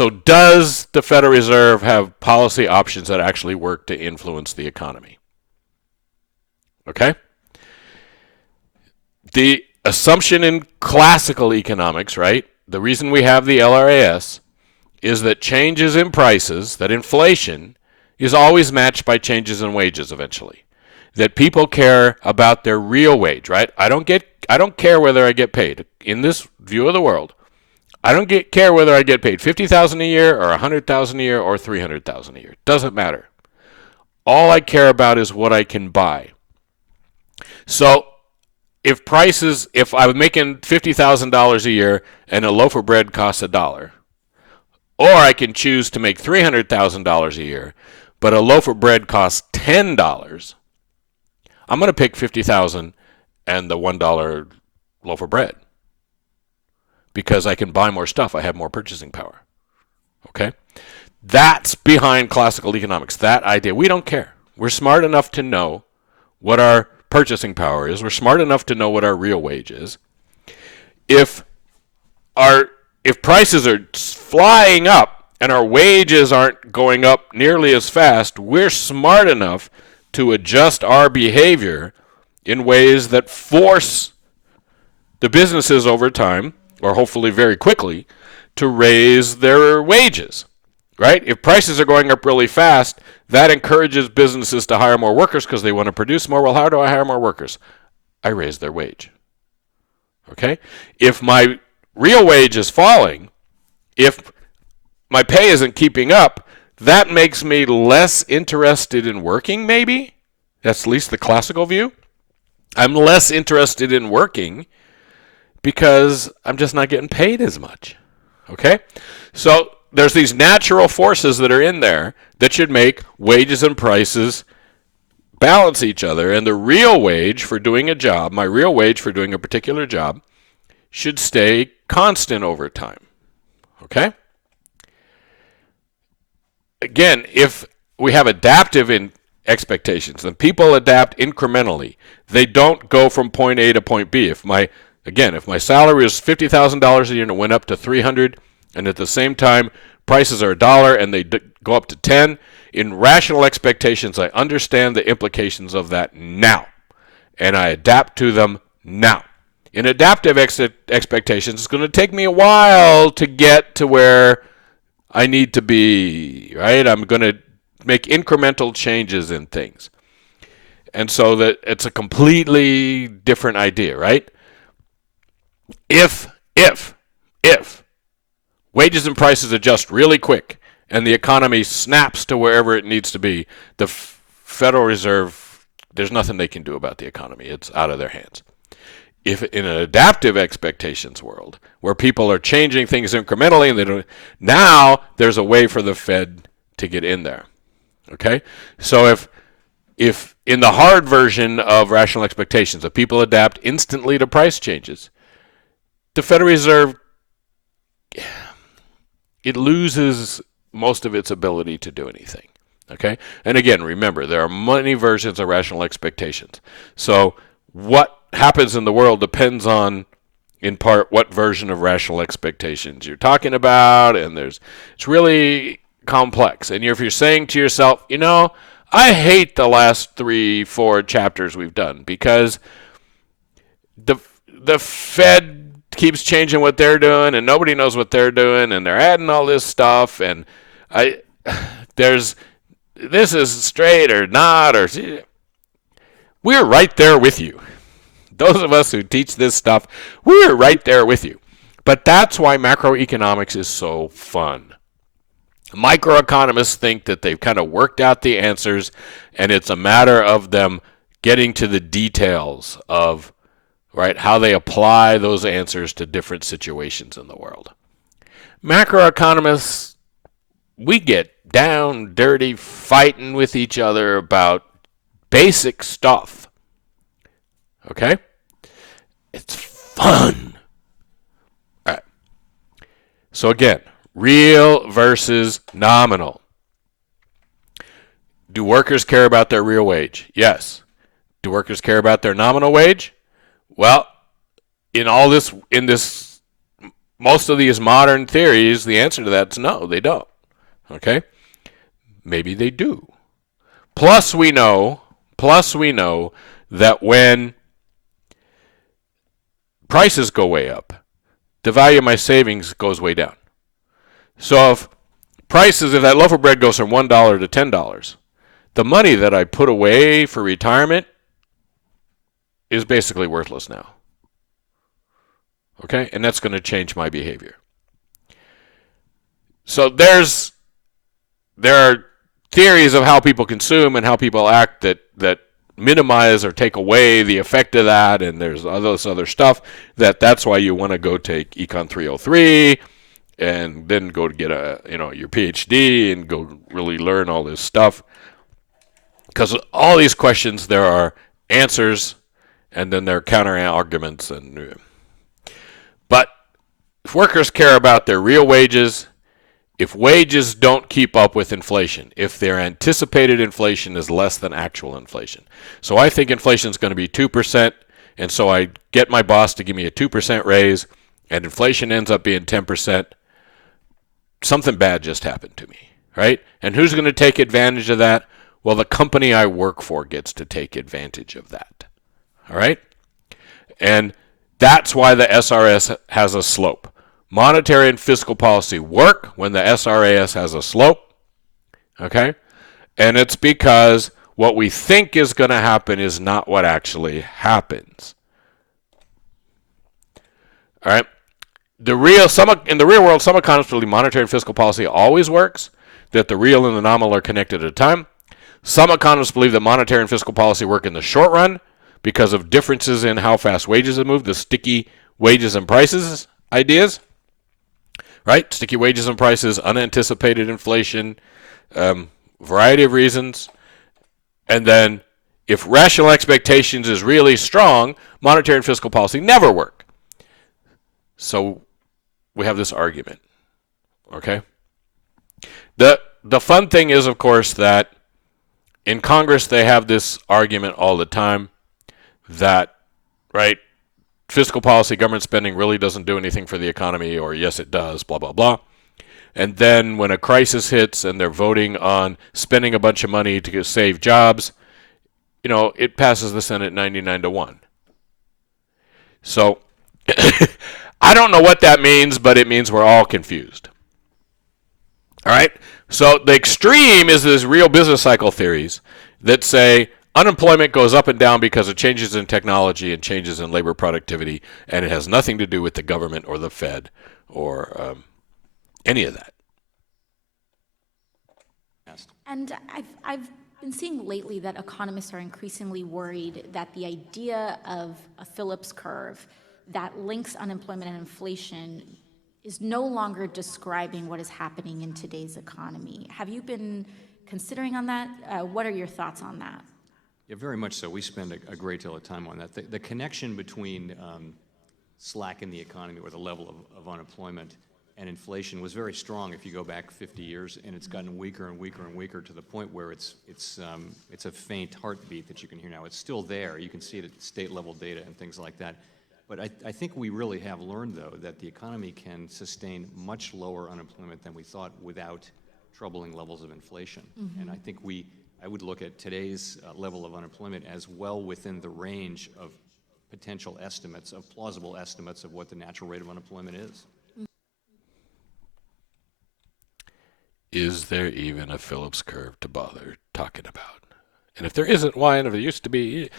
So does the Federal Reserve have policy options that actually work to influence the economy? Okay? The assumption in classical economics, right? The reason we have the LRAS is that changes in prices, that inflation is always matched by changes in wages eventually. That people care about their real wage, right? I don't care whether I get paid. In this view of the world, I don't care whether I get paid $50,000 a year or $100,000 a year or $300,000 a year. Doesn't matter. All I care about is what I can buy. So if I'm making $50,000 a year and a loaf of bread costs $1, or I can choose to make $300,000 a year, but a loaf of bread costs $10, I'm going to pick $50,000 and the $1 loaf of bread because I can buy more stuff. I have more purchasing power. Okay? That's behind classical economics, that idea. We don't care. We're smart enough to know what our purchasing power is. We're smart enough to know what our real wage is. If prices are flying up and our wages aren't going up nearly as fast, we're smart enough to adjust our behavior in ways that force the businesses over time, or hopefully very quickly, to raise their wages, right? If prices are going up really fast, that encourages businesses to hire more workers because they want to produce more. Well, how do I hire more workers? I raise their wage, okay? If my real wage is falling, if my pay isn't keeping up, that makes me less interested in working, maybe. That's at least the classical view. I'm less interested in working because I'm just not getting paid as much. Okay? So there's these natural forces that are in there that should make wages and prices balance each other. And the real wage for doing a job, my real wage for doing a particular job, should stay constant over time. Okay? Again, if we have adaptive expectations, then people adapt incrementally. They don't go from point A to point B. If my salary is $50,000 a year and it went up to $300,000, and at the same time prices are $1 and they go up to $10, in rational expectations, I understand the implications of that now, and I adapt to them now. In adaptive expectations, it's going to take me a while to get to where I need to be, right? I'm going to make incremental changes in things. And so that it's a completely different idea, right? If wages and prices adjust really quick and the economy snaps to wherever it needs to be, the Federal Reserve, there's nothing they can do about the economy. It's out of their hands. If in an adaptive expectations world where people are changing things incrementally and they don't, now there's a way for the Fed to get in there. Okay? So if in the hard version of rational expectations, if people adapt instantly to price changes, the Federal Reserve, it loses most of its ability to do anything. Okay? And again, remember, there are many versions of rational expectations. So what happens in the world depends on, in part, what version of rational expectations you're talking about, and it's really complex. And if you're saying to yourself, I hate the last 3-4 chapters we've done because the Fed keeps changing what they're doing, and nobody knows what they're doing, and they're adding all this stuff, and this is straight or not, or we're right there with you. Those of us who teach this stuff, we're right there with you. But that's why macroeconomics is so fun. Microeconomists think that they've kind of worked out the answers, and it's a matter of them getting to the details of, right, how they apply those answers to different situations in the world. Macroeconomists, we get down, dirty, fighting with each other about basic stuff. Okay? It's fun. All right. So again, real versus nominal. Do workers care about their real wage? Yes. Do workers care about their nominal wage? Well, in this most of these modern theories, the answer to that is no, they don't. Okay? Maybe they do. Plus we know that when prices go way up, the value of my savings goes way down. So if that loaf of bread goes from $1 to $10, the money that I put away for retirement is basically worthless now. Okay? And that's going to change my behavior. So there are theories of how people consume and how people act that minimize or take away the effect of that, and there's all this other stuff that's why you want to go take Econ 303 and then go to get your PhD and go really learn all this stuff. Because all these questions, there are answers and then there are counter arguments. But if workers care about their real wages, if wages don't keep up with inflation, if their anticipated inflation is less than actual inflation. So I think inflation is going to be 2%, and so I get my boss to give me a 2% raise, and inflation ends up being 10%. Something bad just happened to me, right? And who's going to take advantage of that? Well, the company I work for gets to take advantage of that, all right? And that's why the SRS has a slope. Monetary and fiscal policy work when the SRAS has a slope, okay? And it's because what we think is going to happen is not what actually happens. All right? In the real world, some economists believe monetary and fiscal policy always works, that the real and the nominal are connected at a time. Some economists believe that monetary and fiscal policy work in the short run because of differences in how fast wages have moved, the sticky wages and prices ideas. Right? Sticky wages and prices, unanticipated inflation, variety of reasons. And then if rational expectations is really strong, monetary and fiscal policy never work. So we have this argument. Okay? The fun thing is, of course, that in Congress they have this argument all the time that, right, fiscal policy, government spending really doesn't do anything for the economy, or yes, it does, blah, blah, blah. And then when a crisis hits and they're voting on spending a bunch of money to save jobs, it passes the Senate 99-1. So I don't know what that means, but it means we're all confused. All right? So the extreme is this real business cycle theories that say unemployment goes up and down because of changes in technology and changes in labor productivity, and it has nothing to do with the government or the Fed or any of that. And I've been seeing lately that economists are increasingly worried that the idea of a Phillips curve that links unemployment and inflation is no longer describing what is happening in today's economy. Have you been considering on that? What are your thoughts on that? Yeah, very much so. We spend a great deal of time on that. The connection between slack in the economy, or the level of unemployment, and inflation was very strong if you go back 50 years, and it's gotten weaker and weaker and weaker to the point where it's a faint heartbeat that you can hear now. It's still there. You can see it at state-level data and things like that. But I think we really have learned, though, that the economy can sustain much lower unemployment than we thought without troubling levels of inflation. Mm-hmm. And I think I would look at today's level of unemployment as well within the range of potential estimates, of plausible estimates of what the natural rate of unemployment is. Is there even a Phillips curve to bother talking about? And if there isn't, why? And if there used to be,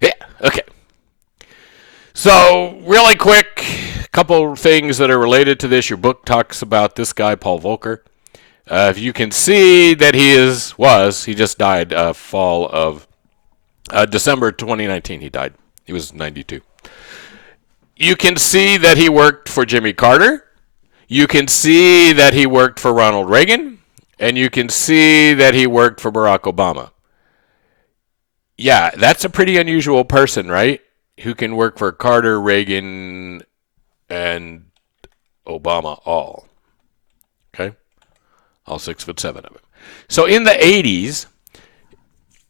yeah, okay. So, really quick, a couple things that are related to this. Your book talks about this guy, Paul Volcker. If you can see that he just died fall of December 2019. He died. He was 92. You can see that he worked for Jimmy Carter. You can see that he worked for Ronald Reagan. And you can see that he worked for Barack Obama. Yeah, that's a pretty unusual person, right? Who can work for Carter, Reagan, and Obama all. Okay? All 6'7" of him. So in the 80s,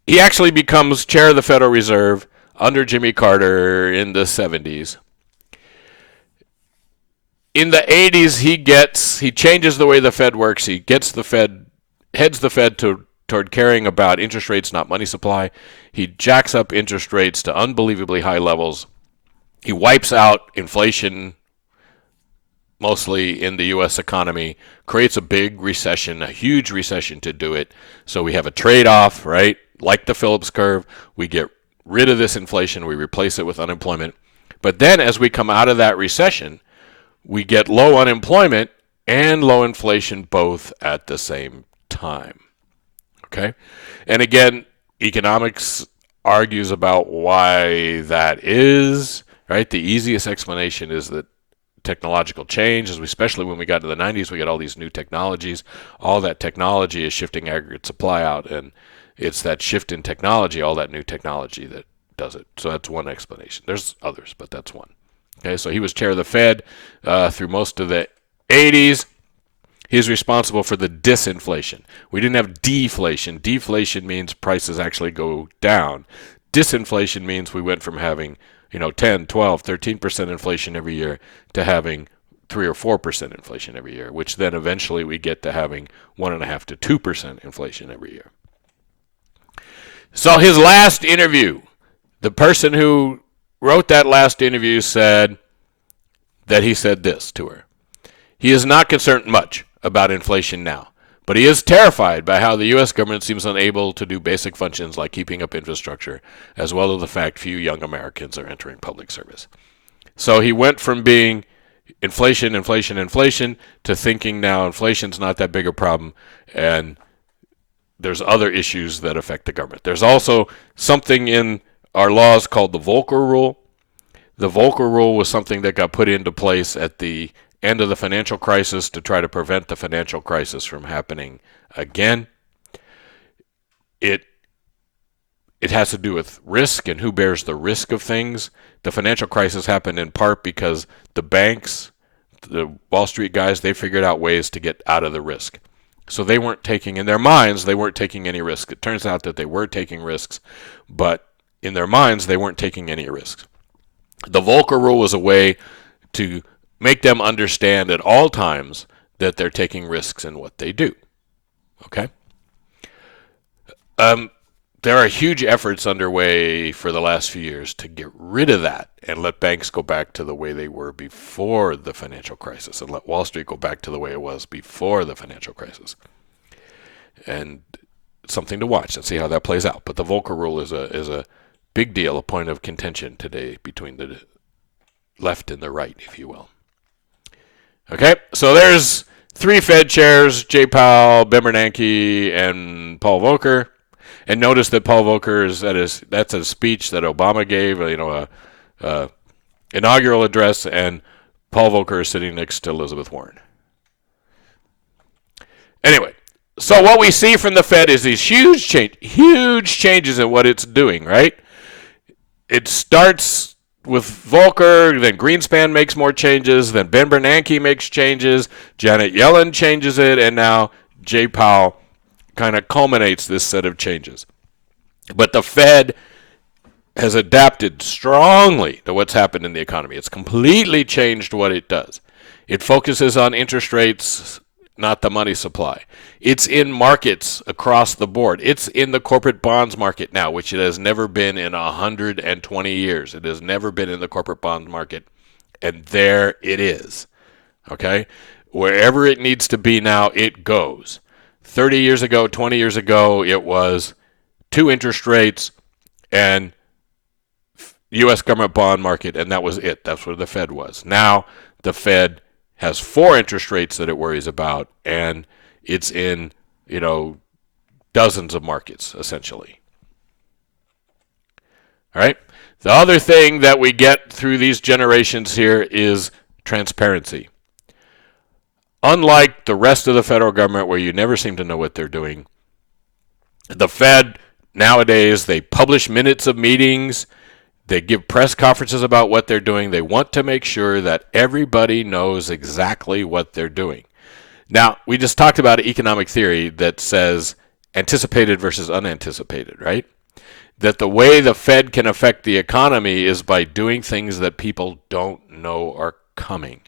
he actually becomes chair of the Federal Reserve under Jimmy Carter in the 70s. In the 80s, he changes the way the Fed works. He heads the Fed toward caring about interest rates, not money supply. He jacks up interest rates to unbelievably high levels. He wipes out inflation, mostly in the U.S. economy, creates a big recession, a huge recession to do it. So we have a trade-off, right? Like the Phillips curve, we get rid of this inflation, we replace it with unemployment. But then as we come out of that recession, we get low unemployment and low inflation both at the same time. Okay? And again, economics argues about why that is, right? The easiest explanation is that technological change, especially when we got to the 90s, we got all these new technologies. All that technology is shifting aggregate supply out, and it's that shift in technology, all that new technology, that does it. So that's one explanation. There's others, but that's one. Okay, so he was chair of the Fed through most of the 80s. He's responsible for the disinflation. We didn't have deflation. Deflation means prices actually go down. Disinflation means we went from having 10, 12, 13% inflation every year to having 3 or 4% inflation every year, which then eventually we get to having 1.5 to 2% inflation every year. So his last interview, the person who wrote that last interview said that he said this to her. He is not concerned much about inflation now, but he is terrified by how the U.S. government seems unable to do basic functions like keeping up infrastructure, as well as the fact few young Americans are entering public service. So he went from being inflation to thinking now inflation's not that big a problem, and there's other issues that affect the government. There's also something in our laws called the Volcker Rule. The Volcker Rule was something that got put into place at the end of the financial crisis to try to prevent the financial crisis from happening again. It has to do with risk and who bears the risk of things. The financial crisis happened in part because the banks, the Wall Street guys, they figured out ways to get out of the risk. So they weren't taking, in their minds, they weren't taking any risk. It turns out that they were taking risks, but in their minds, they weren't taking any risks. The Volcker Rule was a way to make them understand at all times that they're taking risks in what they do. Okay? There are huge efforts underway for the last few years to get rid of that and let banks go back to the way they were before the financial crisis, and let Wall Street go back to the way it was before the financial crisis. And it's something to watch and see how that plays out. But the Volcker Rule is a big deal, a point of contention today between the left and the right, if you will. Okay, so there's 3 Fed chairs, Jay Powell, Ben Bernanke, and Paul Volcker. And notice that Paul Volcker that's a speech that Obama gave, a inaugural address, and Paul Volcker is sitting next to Elizabeth Warren. Anyway, so what we see from the Fed is these huge changes in what it's doing, right? It starts with Volcker, then Greenspan makes more changes, then Ben Bernanke makes changes, Janet Yellen changes it, and now Jay Powell kind of culminates this set of changes. But the Fed has adapted strongly to what's happened in the economy. It's completely changed what it does. It focuses on interest rates, not the money supply. It's in markets across the board. It's in the corporate bonds market now, which it has never been in 120 years. It has never been in the corporate bond market. And there it is. Okay? Wherever it needs to be now, it goes. 30 years ago, 20 years ago, it was 2 interest rates and U.S. government bond market, and that was it. That's where the Fed was. Now the Fed has 4 interest rates that it worries about, and it's in, dozens of markets, essentially. All right? The other thing that we get through these generations here is transparency. Unlike the rest of the federal government, where you never seem to know what they're doing, the Fed nowadays, they publish minutes of meetings. They give press conferences about what they're doing. They want to make sure that everybody knows exactly what they're doing. Now, we just talked about economic theory that says anticipated versus unanticipated, right? That the way the Fed can affect the economy is by doing things that people don't know are coming.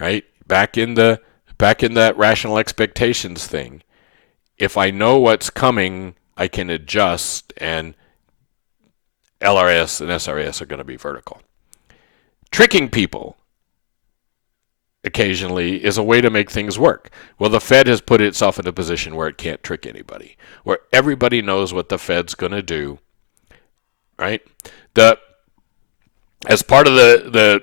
right? Back in that rational expectations thing. If I know what's coming, I can adjust, and LRS and SRS are going to be vertical. Tricking people occasionally is a way to make things work. Well, the Fed has put itself in a position where it can't trick anybody, where everybody knows what the Fed's going to do, right? As part of the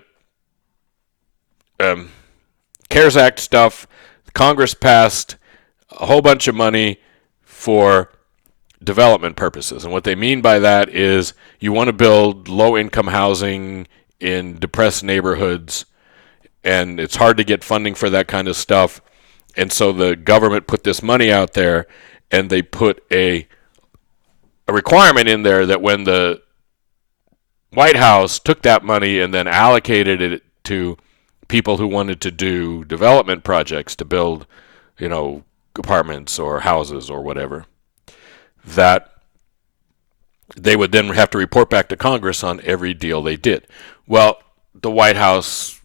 CARES Act stuff, Congress passed a whole bunch of money for development purposes. And what they mean by that is you want to build low-income housing in depressed neighborhoods, and it's hard to get funding for that kind of stuff. And so the government put this money out there, and they put a requirement in there that when the White House took that money and then allocated it to people who wanted to do development projects to build, apartments or houses or whatever, that they would then have to report back to Congress on every deal they did. Well, the White House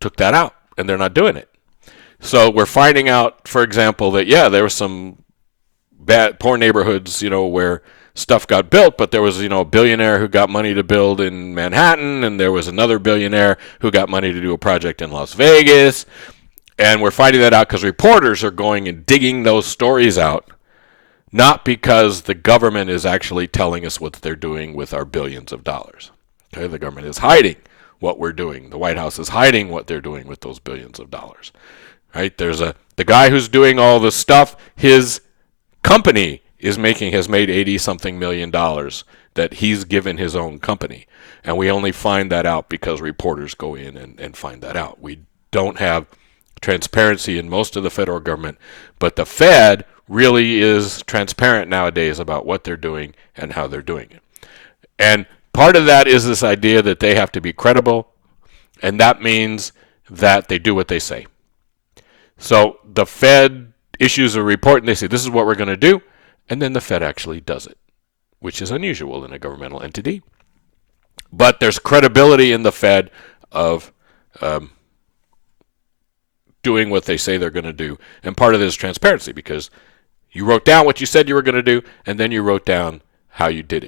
took that out, and they're not doing it. So we're finding out, for example, that, there were some poor neighborhoods, where stuff got built, but there was, a billionaire who got money to build in Manhattan, and there was another billionaire who got money to do a project in Las Vegas. And we're finding that out because reporters are going and digging those stories out, not because the government is actually telling us what they're doing with our billions of dollars. Okay, the government is hiding what we're doing. The White House is hiding what they're doing with those billions of dollars. Right? The guy who's doing all the stuff, his company has made $80-something million that he's given his own company. And we only find that out because reporters go in and find that out. We don't have transparency in most of the federal government, but the Fed really is transparent nowadays about what they're doing and how they're doing it. And part of that is this idea that they have to be credible, and that means that they do what they say. So the Fed issues a report and they say, this is what we're going to do, and then the Fed actually does it, which is unusual in a governmental entity. But there's credibility in the Fed of doing what they say they're going to do. And part of this is transparency, because you wrote down what you said you were going to do, and then you wrote down how you did it.